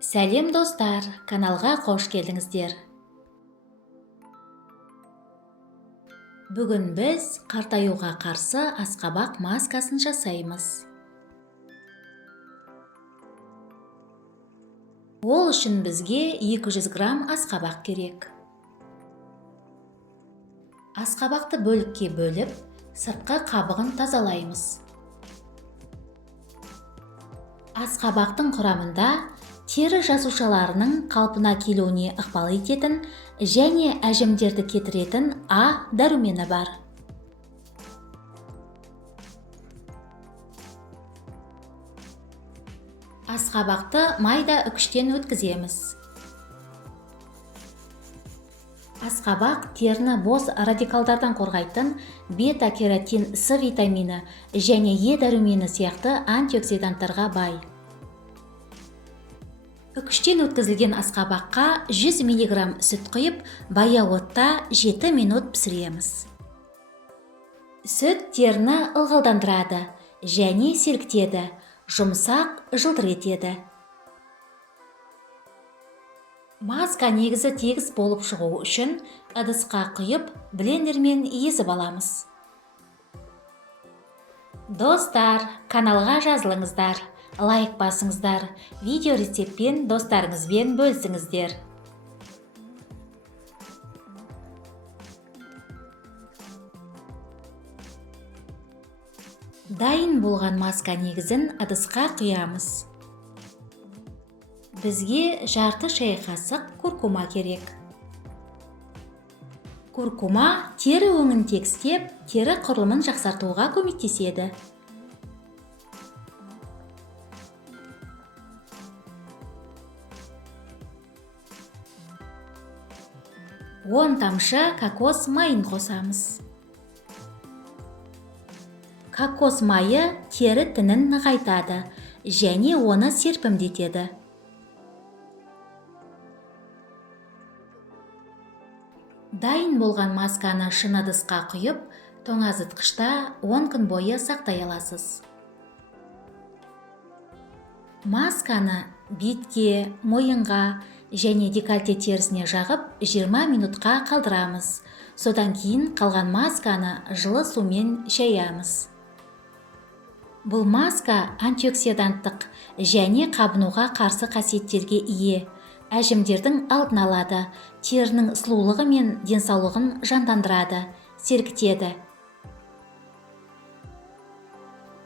Сәлем достар, каналға қош келдіңіздер. Бүгін біз қартаюға қарсы асқабақ маскасын жасаймыз. Ол үшін бізге 200 грамм асқабақ керек. Асқабақты бөлікке бөліп, сыртқы қабығын тазалаймыз. Асқабақтың құрамында тері жасушаларының қалпына келуіне ықпал ететін және әжімдерді кетіретін А дәрумені бар. Асқабақты майда үкіштен өткіземіз. Асқабақ теріні бос радикалдардан қорғайтын бета-кератин С витамині және Е дәрумені сияқты антиоксиданттарға бай. Үкіштен өткізілген асқабаққа 100 мг сүт құйып, баяу отта 7 минут пісіреміз. Сүт теріні ылғалдандырады және сергітеді, жұмсақ жылтыр етеді. Маска негізі тегіс болып шығу үшін ыдысқа құйып, блендермен езіп аламыз. Достар, каналға жазылыңыздар, лайк басыңыздар, видео рецептпен достарыңызбен бөлісіңіздер. Дайын болған маска негізін ыдысқа құямыз. Бізге жарты шай қасық куркума керек. Куркума тері өңін тегістеп, тері құрылымын жақсартуға көмектеседі. 10 тамшы кокос майын қосамыз. Кокос майы тері тінін нығайтады және оны серпімдетеді. Дайын болған масканы шыны ыдысқа құйып, тоңазытқышта 10 күн бойы сақтай аласыз. Масканы бетке, мойынға және декольте терісіне жағып 20 минутқа қалдырамыз. Содан кейін қалған масканы жылы сумен шаямыз. Бұл маска антиоксиданттық және қабынуға қарсы қасиеттерге ие. Әжімдердің алдын алады, терінің сұлулығы мен денсаулығын жандандырады, сергітеді.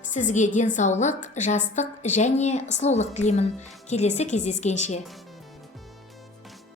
Сізге денсаулық, жастық және сұлулық тілеймін. Келесі кездескенше.